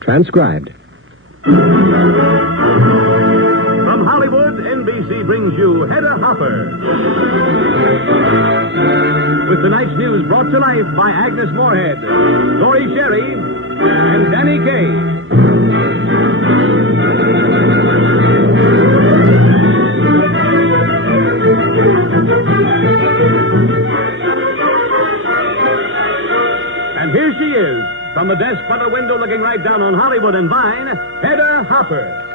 Transcribed. From Hollywood, NBC brings you Hedda Hopper. With tonight's news brought to life by Agnes Moorehead, Lori Sherry, and Danny Kaye. And here she is, from the desk by the window looking right down on Hollywood and Vine, Hedda Hopper.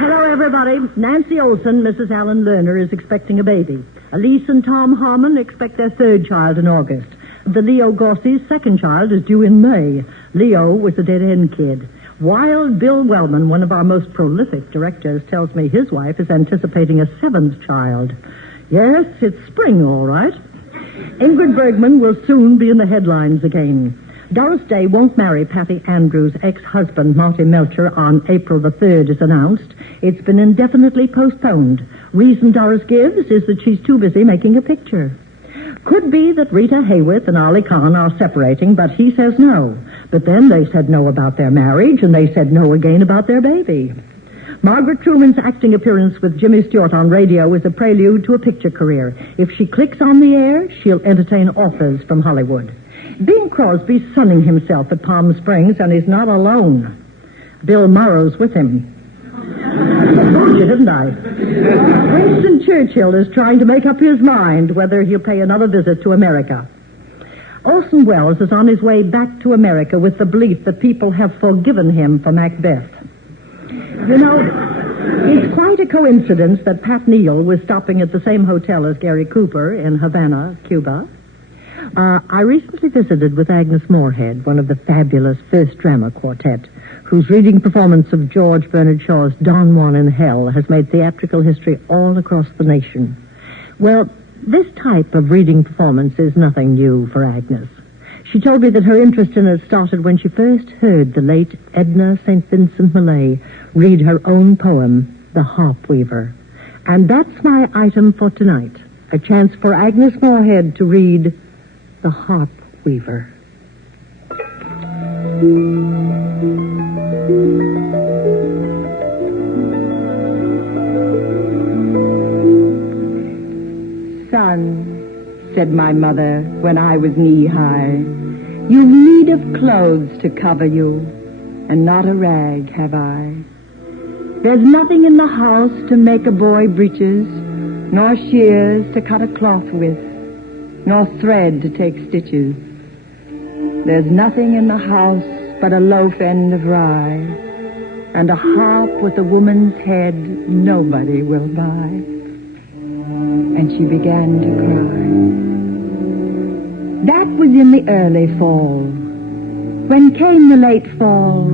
Hello, everybody. Nancy Olson, Mrs. Alan Lerner, is expecting a baby. Elise and Tom Harmon expect their third child in August. The Leo Gorsey's second child is due in May. Leo was a dead-end kid. Wild Bill Wellman, one of our most prolific directors, tells me his wife is anticipating a seventh child. Yes, it's spring, all right. Ingrid Bergman will soon be in the headlines again. Doris Day won't marry Patty Andrews' ex-husband, Marty Melcher, on April the 3rd, is announced. It's been indefinitely postponed. Reason Doris gives is that she's too busy making a picture. Could be that Rita Hayworth and Ali Khan are separating, but he says no. But then they said no about their marriage, and they said no again about their baby. Margaret Truman's acting appearance with Jimmy Stewart on radio is a prelude to a picture career. If she clicks on the air, she'll entertain offers from Hollywood. Bing Crosby's sunning himself at Palm Springs, and he's not alone. Bill Morrow's with him. I told you, didn't I? Winston Churchill is trying to make up his mind whether he'll pay another visit to America. Orson Welles is on his way back to America with the belief that people have forgiven him for Macbeth. You know, it's quite a coincidence that Pat Neal was stopping at the same hotel as Gary Cooper in Havana, Cuba. I recently visited with Agnes Moorehead, one of the fabulous First Drama Quartet, whose reading performance of George Bernard Shaw's Don Juan in Hell has made theatrical history all across the nation. Well, this type of reading performance is nothing new for Agnes. She told me that her interest in it started when she first heard the late Edna St. Vincent Millay read her own poem, The Harp Weaver. And that's my item for tonight, a chance for Agnes Moorehead to read The Harp Weaver. Son, said my mother when I was knee-high, you've need of clothes to cover you, and not a rag have I. There's nothing in the house to make a boy breeches, nor shears to cut a cloth with, nor thread to take stitches. There's nothing in the house but a loaf end of rye, and a harp with a woman's head nobody will buy. And she began to cry. That was in the early fall. When came the late fall,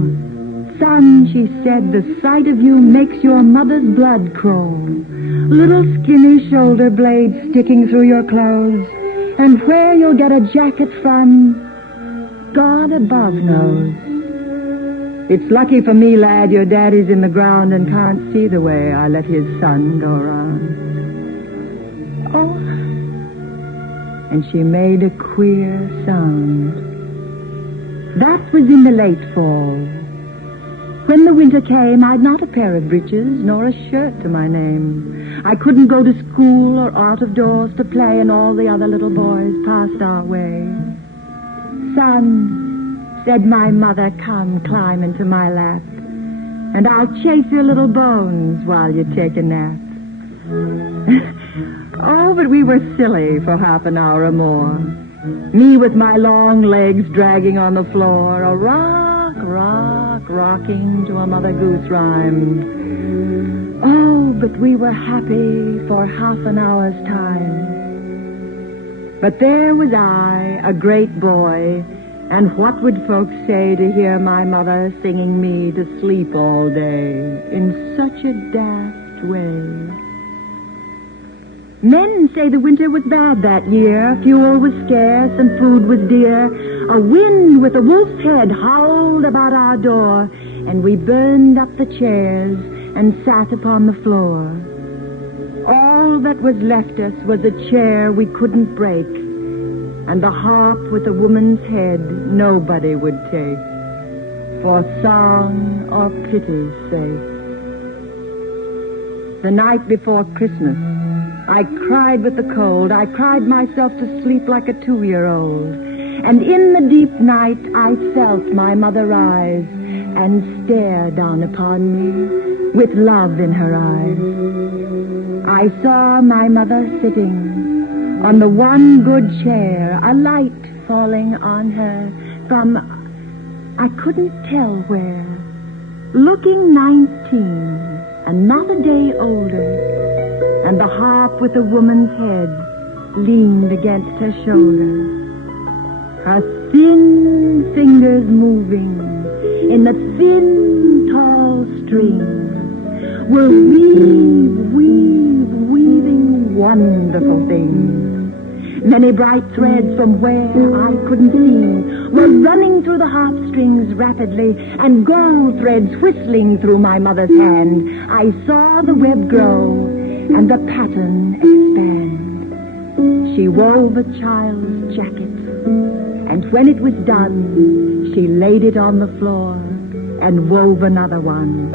son, she said, the sight of you makes your mother's blood crawl. Little skinny shoulder blades sticking through your clothes, and where you'll get a jacket from, God above knows. It's lucky for me, lad, your daddy's in the ground and can't see the way I let his son go round. Oh, and she made a queer sound. That was in the late fall. When the winter came, I'd not a pair of breeches nor a shirt to my name. I couldn't go to school or out of doors to play, and all the other little boys passed our way. Son, said my mother, come climb into my lap, and I'll chafe your little bones while you take a nap. Oh, but we were silly for half an hour or more. Me with my long legs dragging on the floor, a rock, rock, rocking to a Mother Goose rhyme. Oh, but we were happy for half an hour's time. But there was I, a great boy, and what would folks say to hear my mother singing me to sleep all day in such a daft way? Men say the winter was bad that year. Fuel was scarce and food was dear. A wind with a wolf's head howled about our door, and we burned up the chairs and sat upon the floor. All that was left us was a chair we couldn't break, and the harp with a woman's head nobody would take, for song or pity's sake. The night before Christmas, I cried with the cold. I cried myself to sleep like a 2-year-old. And in the deep night, I felt my mother rise and stare down upon me with love in her eyes. I saw my mother sitting on the one good chair, a light falling on her from I couldn't tell where, looking 19 and not a day older, and the harp with a woman's head leaned against her shoulder. Her thin fingers moving in the thin, tall strings were weaving wonderful things. Many bright threads from where I couldn't see were running through the harp strings rapidly, and gold threads whistling through my mother's hand. I saw the web grow and the pattern expand. She wove a child's jacket, and when it was done, she laid it on the floor and wove another one.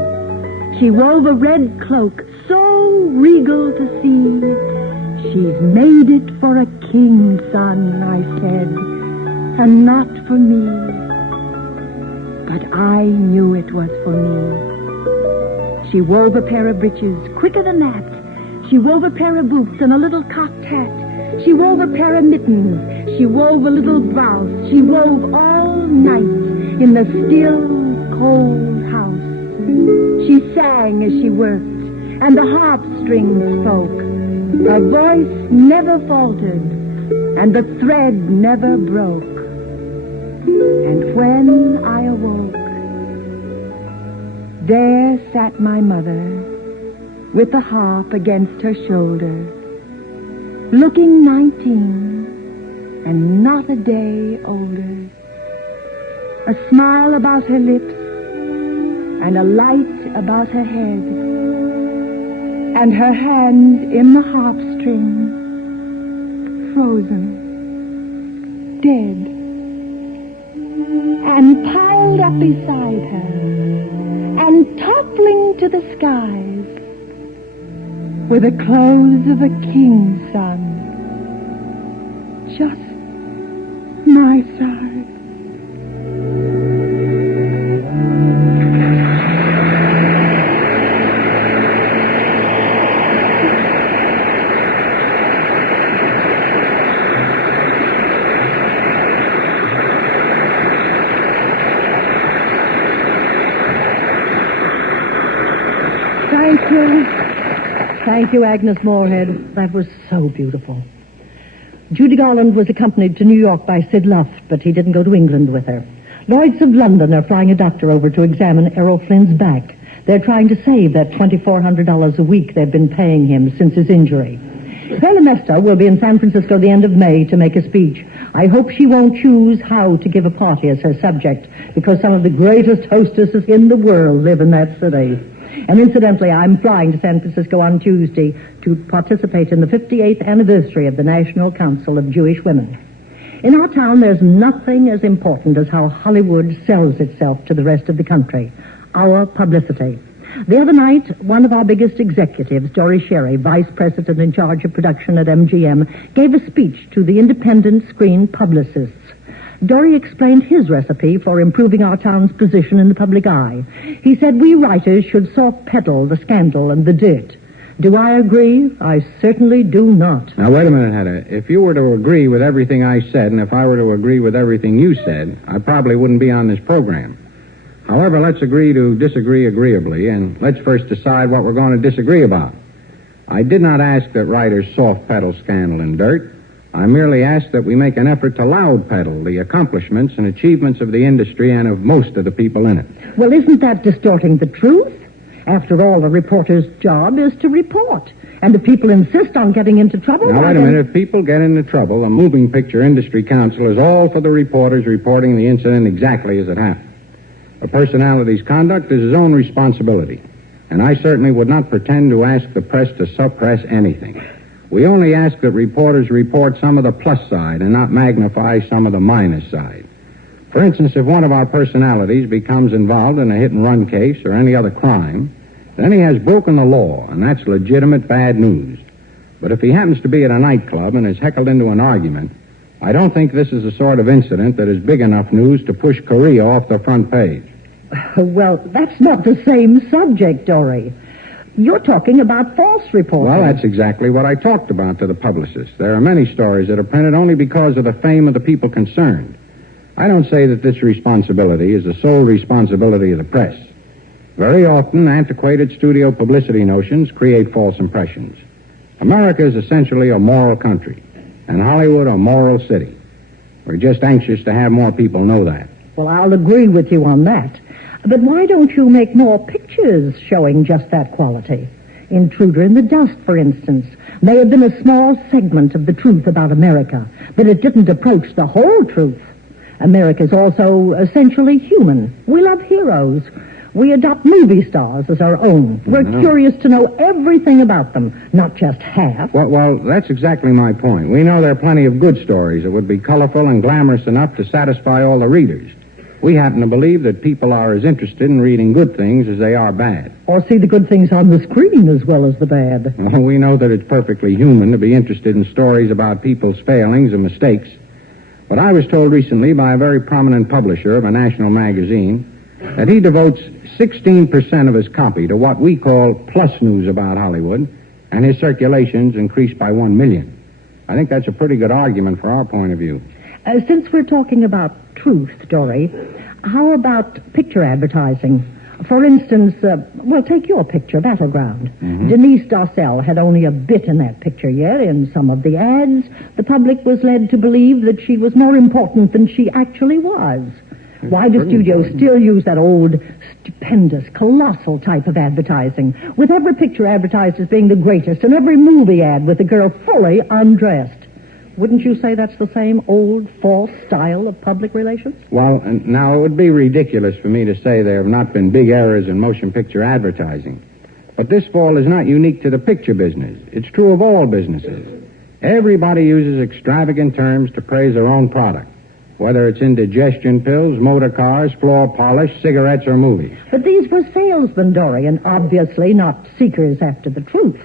She wove a red cloak so regal to see. She's made it for a king's son, I said, and not for me. But I knew it was for me. She wove a pair of breeches quicker than that. She wove a pair of boots and a little cocked hat. She wove a pair of mittens. She wove a little blouse. She wove all night in the still, cold house. She sang as she worked, and the harp strings spoke. Her voice never faltered, and the thread never broke. And when I awoke, there sat my mother with the harp against her shoulder, looking 19 and not a day older. A smile about her lips and a light about her head, and her hands in the harp strings, frozen, dead, and piled up beside her, and toppling to the skies, were the clothes of a king's son, just my size. Thank you, Agnes Moorehead. That was so beautiful. Judy Garland was accompanied to New York by Sid Luft, but he didn't go to England with her. Lloyds of London are flying a doctor over to examine Errol Flynn's back. They're trying to save that $2,400 a week they've been paying him since his injury. Perla Mesta will be in San Francisco the end of May to make a speech. I hope she won't choose how to give a party as her subject, because some of the greatest hostesses in the world live in that city. And incidentally, I'm flying to San Francisco on Tuesday to participate in the 58th anniversary of the National Council of Jewish Women. In our town, there's nothing as important as how Hollywood sells itself to the rest of the country. Our publicity. The other night, one of our biggest executives, Dory Sherry, vice president in charge of production at MGM, gave a speech to the independent screen publicists. Dory explained his recipe for improving our town's position in the public eye. He said we writers should soft-pedal the scandal and the dirt. Do I agree? I certainly do not. Now, wait a minute, Hedda. If you were to agree with everything I said, and if I were to agree with everything you said, I probably wouldn't be on this program. However, let's agree to disagree agreeably, and let's first decide what we're going to disagree about. I did not ask that writers soft-pedal scandal and dirt. I merely ask that we make an effort to loud-pedal the accomplishments and achievements of the industry and of most of the people in it. Well, isn't that distorting the truth? After all, a reporter's job is to report. And if people insist on getting into trouble... Now, wait a minute. If people get into trouble, the Moving Picture Industry Council is all for the reporters reporting the incident exactly as it happened. A personality's conduct is his own responsibility. And I certainly would not pretend to ask the press to suppress anything. We only ask that reporters report some of the plus side and not magnify some of the minus side. For instance, if one of our personalities becomes involved in a hit-and-run case or any other crime, then he has broken the law, and that's legitimate bad news. But if he happens to be at a nightclub and is heckled into an argument, I don't think this is the sort of incident that is big enough news to push Korea off the front page. Well, that's not the same subject, Dory. You're talking about false reporting. Well, that's exactly what I talked about to the publicists. There are many stories that are printed only because of the fame of the people concerned. I don't say that this responsibility is the sole responsibility of the press. Very often, antiquated studio publicity notions create false impressions. America is essentially a moral country, and Hollywood a moral city. We're just anxious to have more people know that. Well, I'll agree with you on that. But why don't you make more pictures showing just that quality? Intruder in the Dust, for instance, may have been a small segment of the truth about America, but it didn't approach the whole truth. America's also essentially human. We love heroes. We adopt movie stars as our own. We're curious to know everything about them, not just half. Well, that's exactly my point. We know there are plenty of good stories that would be colorful and glamorous enough to satisfy all the readers. We happen to believe that people are as interested in reading good things as they are bad. Or see the good things on the screen as well as the bad. Well, we know that it's perfectly human to be interested in stories about people's failings and mistakes. But I was told recently by a very prominent publisher of a national magazine that he devotes 16% of his copy to what we call plus news about Hollywood, and his circulations increased by 1 million. I think that's a pretty good argument for our point of view. Since we're talking about truth, Dory, how about picture advertising? For instance, take your picture, Battleground. Mm-hmm. Denise Darcel had only a bit in that picture yet. In some of the ads, the public was led to believe that she was more important than she actually was. Why do studios still use that old, stupendous, colossal type of advertising, with every picture advertised as being the greatest and every movie ad with the girl fully undressed? Wouldn't you say that's the same old, false style of public relations? Well, now, it would be ridiculous for me to say there have not been big errors in motion picture advertising. But this fall is not unique to the picture business. It's true of all businesses. Everybody uses extravagant terms to praise their own product, whether it's indigestion pills, motor cars, floor polish, cigarettes, or movies. But these were salesmen, Dory, and obviously not seekers after the truth,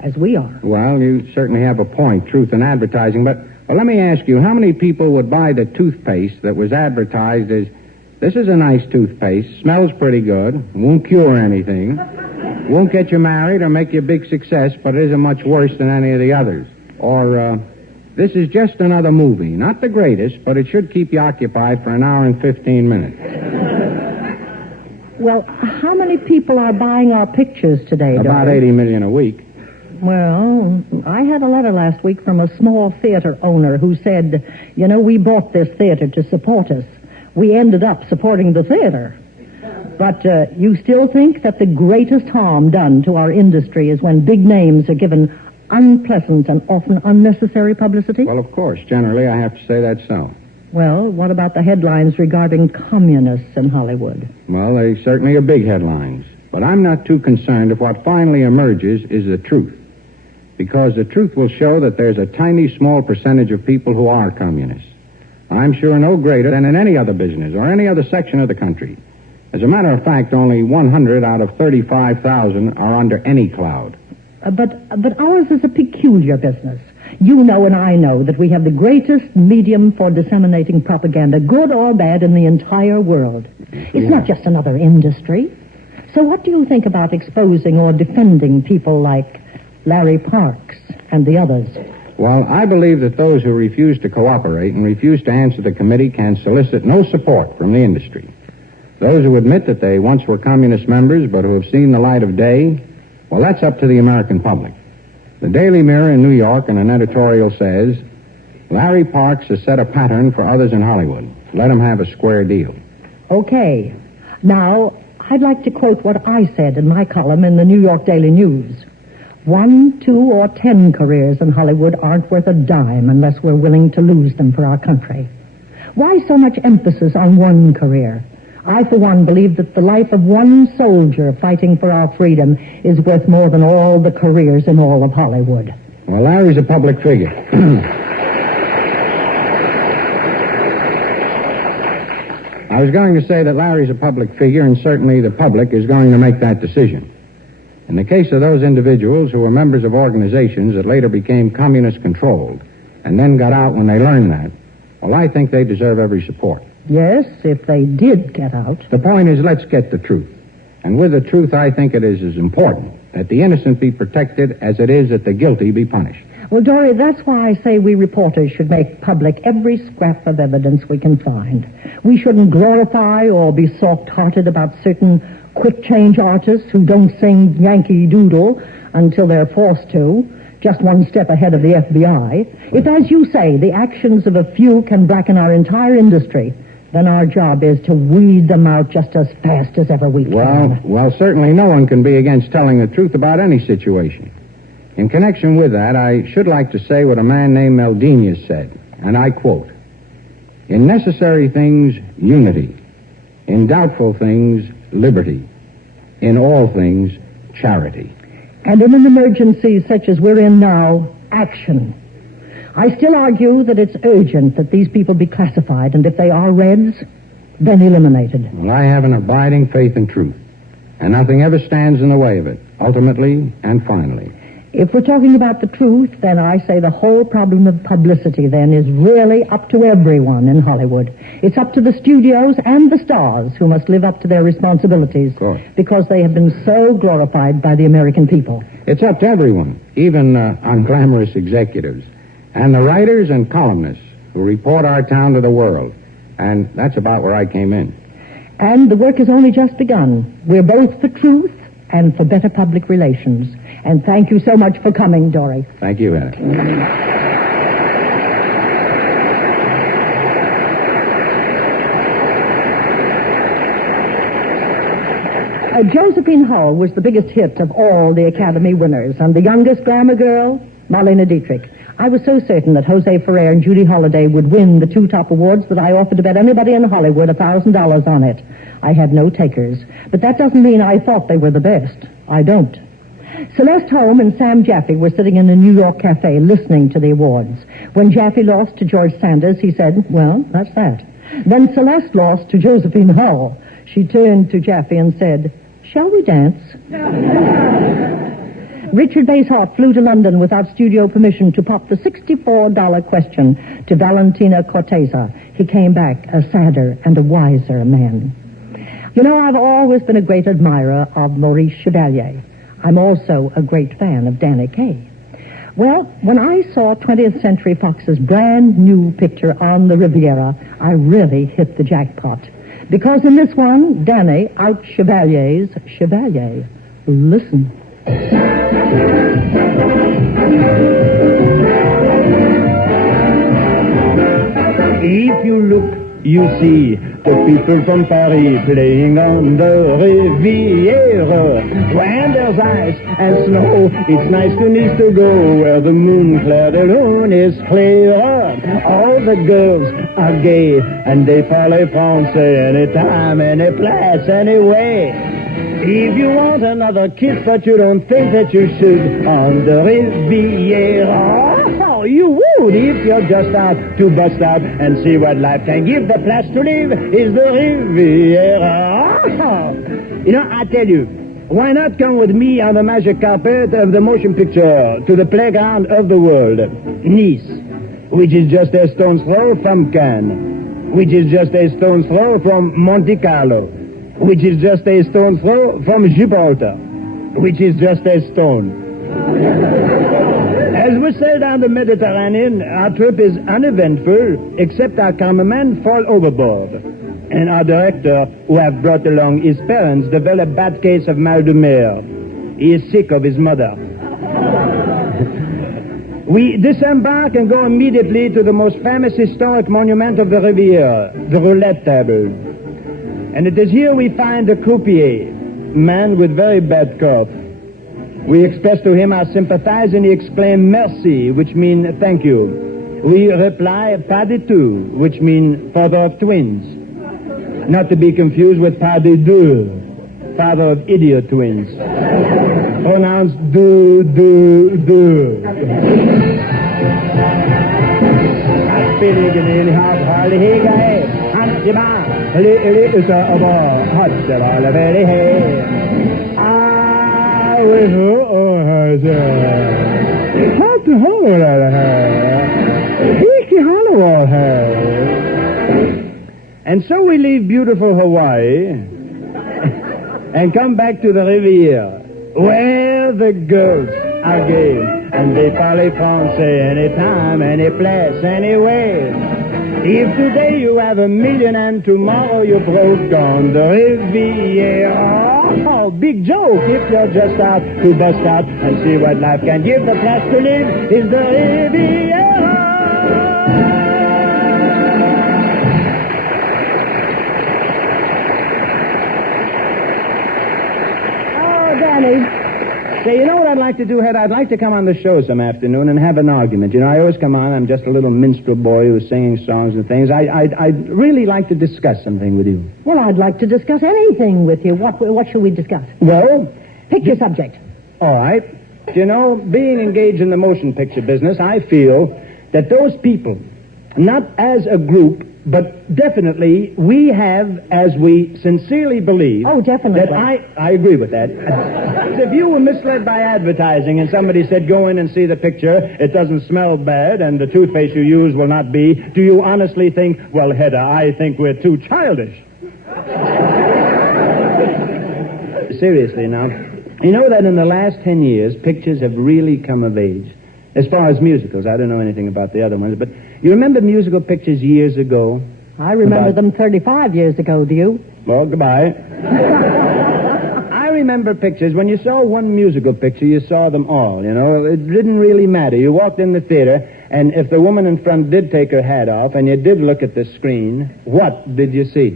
as we are. Well, you certainly have a point, truth in advertising, but let me ask you, how many people would buy the toothpaste that was advertised as, this is a nice toothpaste, smells pretty good, won't cure anything, won't get you married or make you a big success, but it isn't much worse than any of the others? Or, this is just another movie, not the greatest, but it should keep you occupied for an hour and 15 minutes. Well, how many people are buying our pictures today, Dory? About 80 million a week. Well, I had a letter last week from a small theater owner who said, we bought this theater to support us. We ended up supporting the theater. But you still think that the greatest harm done to our industry is when big names are given unpleasant and often unnecessary publicity? Well, of course. Generally, I have to say that's so. Well, what about the headlines regarding communists in Hollywood? Well, they certainly are big headlines. But I'm not too concerned if what finally emerges is the truth. Because the truth will show that there's a tiny, small percentage of people who are communists. I'm sure no greater than in any other business or any other section of the country. As a matter of fact, only 100 out of 35,000 are under any cloud. But ours is a peculiar business. You know and I know that we have the greatest medium for disseminating propaganda, good or bad, in the entire world. It's not just another industry. So what do you think about exposing or defending people like Larry Parks and the others? Well, I believe that those who refuse to cooperate and refuse to answer the committee can solicit no support from the industry. Those who admit that they once were communist members but who have seen the light of day, well, that's up to the American public. The Daily Mirror in New York, in an editorial, says, Larry Parks has set a pattern for others in Hollywood. Let him have a square deal. Okay. Now, I'd like to quote what I said in my column in the New York Daily News. 1, 2, or 10 careers in Hollywood aren't worth a dime unless we're willing to lose them for our country. Why so much emphasis on one career? I, for one, believe that the life of one soldier fighting for our freedom is worth more than all the careers in all of Hollywood. Well, Larry's a public figure. I was going to say that Larry's a public figure, and certainly the public is going to make that decision. In the case of those individuals who were members of organizations that later became communist-controlled and then got out when they learned that, well, I think they deserve every support. Yes, if they did get out. The point is, let's get the truth. And with the truth, I think it is as important that the innocent be protected as it is that the guilty be punished. Well, Dory, that's why I say we reporters should make public every scrap of evidence we can find. We shouldn't glorify or be soft-hearted about certain quick-change artists who don't sing Yankee Doodle until they're forced to, just one step ahead of the FBI. If, as you say, the actions of a few can blacken our entire industry, then our job is to weed them out just as fast as ever we can. Well, certainly no one can be against telling the truth about any situation. In connection with that, I should like to say what a man named Meldenius said, and I quote, "In necessary things, unity. In doubtful things, liberty. In all things, charity." And in an emergency such as we're in now, action. I still argue that it's urgent that these people be classified, and if they are Reds, then eliminated. Well, I have an abiding faith in truth, and nothing ever stands in the way of it, ultimately and finally. If we're talking about the truth, then I say the whole problem of publicity then is really up to everyone in Hollywood. It's up to the studios and the stars who must live up to their responsibilities because they have been so glorified by the American people. It's up to everyone, even unglamorous executives, and the writers and columnists who report our town to the world. And that's about where I came in. And the work has only just begun. We're both for truth and for better public relations. And thank you so much for coming, Dory. Thank you, Hedda. Josephine Hull was the biggest hit of all the Academy winners, and the youngest glamour girl, Marlene Dietrich. I was so certain that Jose Ferrer and Judy Holliday would win the two top awards that I offered to bet anybody in Hollywood $1,000 on it. I had no takers, but that doesn't mean I thought they were the best. I don't. Celeste Holm and Sam Jaffe were sitting in a New York cafe listening to the awards. When Jaffe lost to George Sanders, he said, "Well, that's that." Then Celeste lost to Josephine Hull. She turned to Jaffe and said, "Shall we dance?" Richard Basehart flew to London without studio permission to pop the $64 question to Valentina Corteza. He came back a sadder and a wiser man. You know, I've always been a great admirer of Maurice Chevalier. I'm also a great fan of Danny Kaye. Well, when I saw 20th Century Fox's brand new picture on the Riviera, I really hit the jackpot. Because in this one, Danny out Chevalier's Chevalier. Listen. If you look, you see the people from Paris playing on the Riviera. When there's ice and snow, it's nice to go where the moon cloud alone is clear. All the girls are gay and they parle français anytime, any place, anyway. If you want another kiss, but you don't think that you should, on the Riviera, oh, you would if you're just out to bust out and see what life can give. The place to live is the Riviera. You know, I tell you, why not come with me on the magic carpet of the motion picture to the playground of the world, Nice, which is just a stone's throw from Cannes, which is just a stone's throw from Monte Carlo, which is just a stone's throw from Gibraltar, which is just a stone. As we sail down the Mediterranean, our trip is uneventful, except our cameraman fall overboard. And our director, who have brought along his parents, developed a bad case of mal de mer. He is sick of his mother. We disembark and go immediately to the most famous historic monument of the Riviera, the roulette table. And it is here we find the croupier, man with very bad cough. We express to him our sympathies, and he exclaims, "Merci," which means thank you. We reply, "Pas du tout," which means father of twins. Not to be confused with Pas de deux, father of idiot twins. Pronounced deux. And so we leave beautiful Hawaii and come back to the Riviera, where the girls are gay, and they parle français anytime, any place, anywhere. If today you have $1 million and tomorrow you're broke on the Riviera. Oh, big joke if you're just out to bust out and see what life can give. The place to live is the Riviera. Say, you know what I'd like to do, Hedda? I'd like to come on the show some afternoon and have an argument. You know, I always come on. I'm just a little minstrel boy who's singing songs and things. I'd really like to discuss something with you. Well, I'd like to discuss anything with you. What shall we discuss? Well? Pick your subject. All right. You know, being engaged in the motion picture business, I feel that those people, not as a group, but definitely we have, as we sincerely believe... Oh, definitely. That I agree with that. If you were misled by advertising and somebody said, go in and see the picture, it doesn't smell bad, and the toothpaste you use will not be, do you honestly think, well, Hedda, I think we're too childish? Seriously now, you know that in the last 10 years, pictures have really come of age. As far as musicals, I don't know anything about the other ones, but you remember musical pictures years ago? I remember them 35 years ago, do you? Well, goodbye. I remember pictures. When you saw one musical picture, you saw them all, you know. It didn't really matter. You walked in the theater, and if the woman in front did take her hat off, and you did look at the screen, what did you see?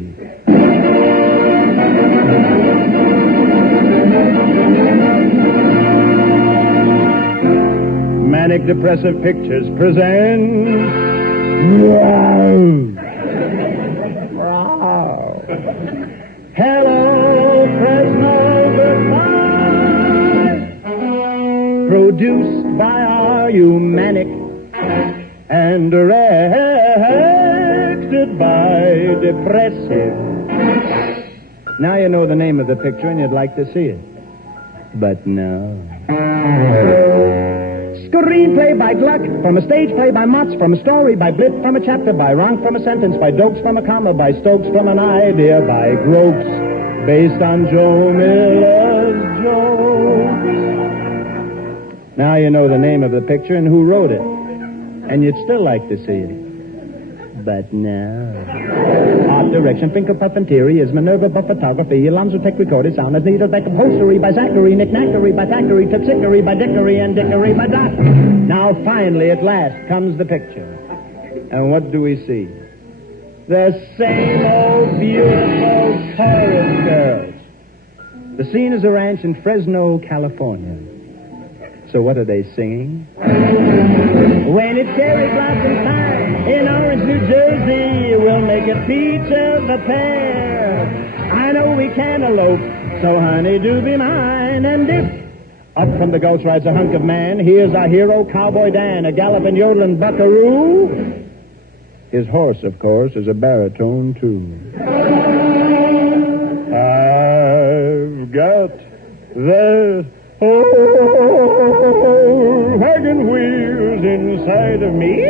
Manic Depressive Pictures presents... Wow! Hello, Fresno, goodbye. Produced by Are You Manic and directed by Depressive. Now you know the name of the picture and you'd like to see it. But no. Screenplay by Gluck, from a stage play by Motz, from a story by Blitt, from a chapter by Ronk, from a sentence by Dokes, from a comma by Stokes, from an idea by Groks, based on Joe Miller's jokes. Now you know the name of the picture and who wrote it. And you'd still like to see it. But no. Art direction, Finkel Puff and Theory is Minerva Buff Photography, Alonzo Tech recorded sound as Needle Beck upholstery by Zachary, Nick Knackery by Thackeray, Tipsickery by Dickory, and Dickory by Doc. Now finally, at last, comes the picture. And what do we see? The same old beautiful chorus girls. The scene is a ranch in Fresno, California. So what are they singing? When it's cherry blossom time in Orange, New Jersey, we'll make a peach of a pear. I know we can't elope, so honey, do be mine. And if up from the gulch rides a hunk of man, here's our hero, Cowboy Dan, a galloping, yodeling buckaroo. His horse, of course, is a baritone, too. I've got the wagon wheels inside of me.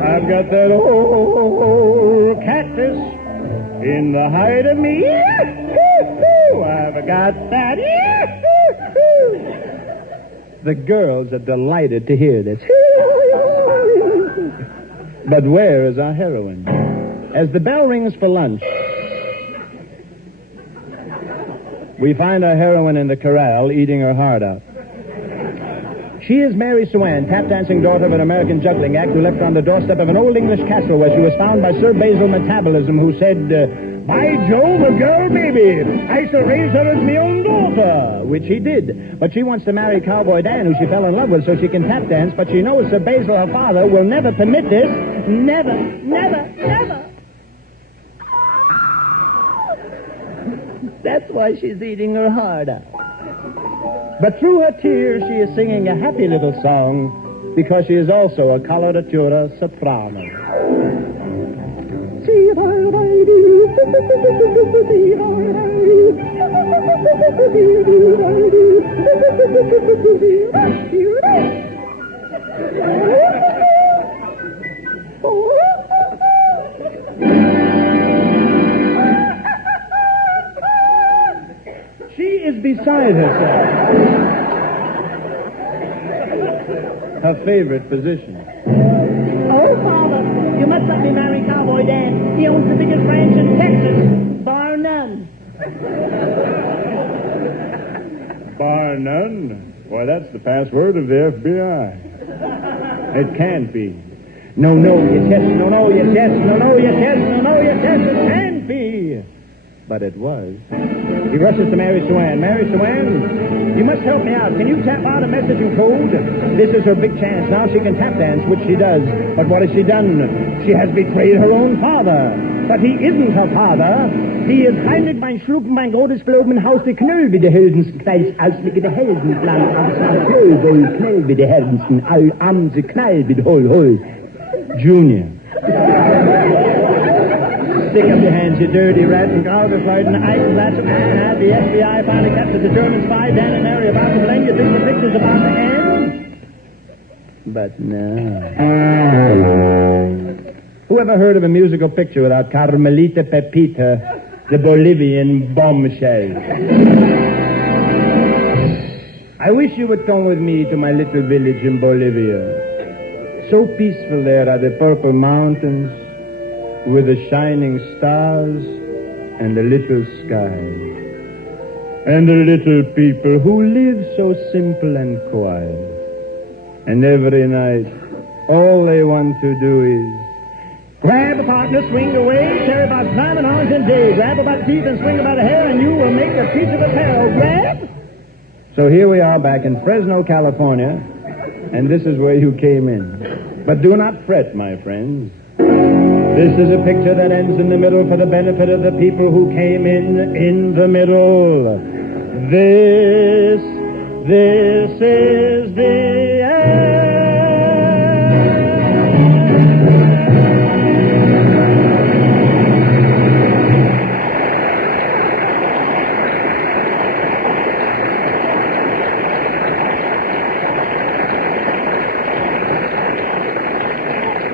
I've got that old cactus in the hide of me. I've got that. The girls are delighted to hear this. But where is our heroine? As the bell rings for lunch, we find our heroine in the corral eating her heart out. She is Mary Swan, tap-dancing daughter of an American juggling act who left on the doorstep of an old English castle where she was found by Sir Basil Metabolism, who said, by Jove, a girl baby. I shall raise her as my own daughter, which he did. But she wants to marry Cowboy Dan, who she fell in love with, so she can tap dance, but she knows Sir Basil, her father, will never permit this. Never, never, never. That's why she's eating her heart out. But through her tears, she is singing a happy little song because she is also a coloratura soprano. She is beside herself. Her favorite position. Oh, Father, you must let me marry Cowboy Dan. He owns the biggest ranch in Texas, bar none. Bar none? Why, that's the password of the FBI. It can't be. No, yes, yes, no, yes, yes, no, yes, yes, no, yes, yes, it can't be. But it was. He rushes to Mary Swan. Mary Swan, you must help me out. Can you tap out a message in code? This is her big chance. Now she can tap dance, which she does. But what has she done? She has betrayed her own father. But he isn't her father. He is heimlich mein Schlucken, mein großes Globenhaus, der Knöll wie der Heldenskneis, ausblicke der Heldenplan, am Knöll, wohl Knöll wie der Heldensen, am se Knall wie der Hol. Junior. Stick up your hands, you dirty rat, and Galderfleuten, Eisenblatz, the FBI finally captured the German spy, Dan and Mary about to blame. You think the picture's about to end? But no. Who ever heard of a musical picture without Carmelita Pepita, the Bolivian bombshell? I wish you would come with me to my little village in Bolivia. So peaceful there are the purple mountains with the shining stars and the little sky. And the little people who live so simple and quiet. And every night, all they want to do is grab a partner, swing away, carry about time and arms and day. Grab about teeth and swing about a hair, and you will make a piece of apparel. Grab! So here we are back in Fresno, California, and this is where you came in. But do not fret, my friends. This is a picture that ends in the middle for the benefit of the people who came in the middle. This is the end.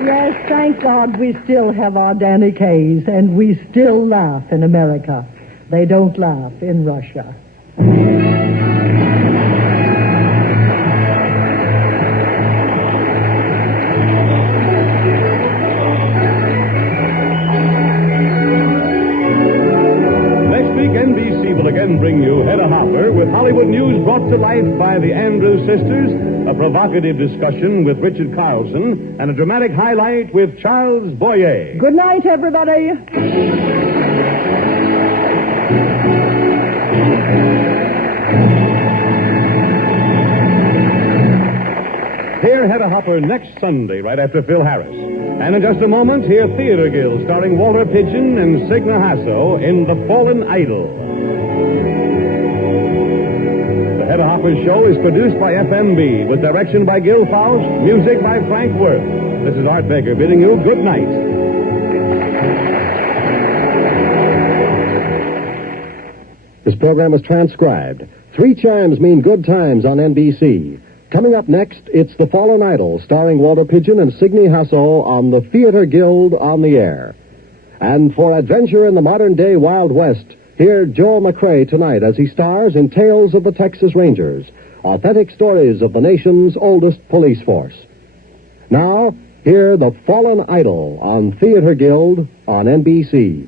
Yes, thank God we still have our Danny Kays, and we still laugh in America. They don't laugh in Russia. NBC will again bring you Hedda Hopper with Hollywood news brought to life by the Andrews Sisters, a provocative discussion with Richard Carlson, and a dramatic highlight with Charles Boyer. Good night, everybody. Hear Hedda Hopper next Sunday, right after Phil Harris. And in just a moment, hear Theater Guild starring Walter Pidgeon and Signa Hasso in The Fallen Idol. The Hedda Hopper Show is produced by FMB with direction by Gil Faust, music by Frank Worth. This is Art Baker bidding you good night. This program was transcribed. 3 chimes mean good times on NBC. Coming up next, it's The Fallen Idol, starring Walter Pidgeon and Signy Hasso on the Theater Guild on the Air. And for adventure in the modern-day Wild West, hear Joel McCrae tonight as he stars in Tales of the Texas Rangers, authentic stories of the nation's oldest police force. Now, hear The Fallen Idol on Theater Guild on NBC.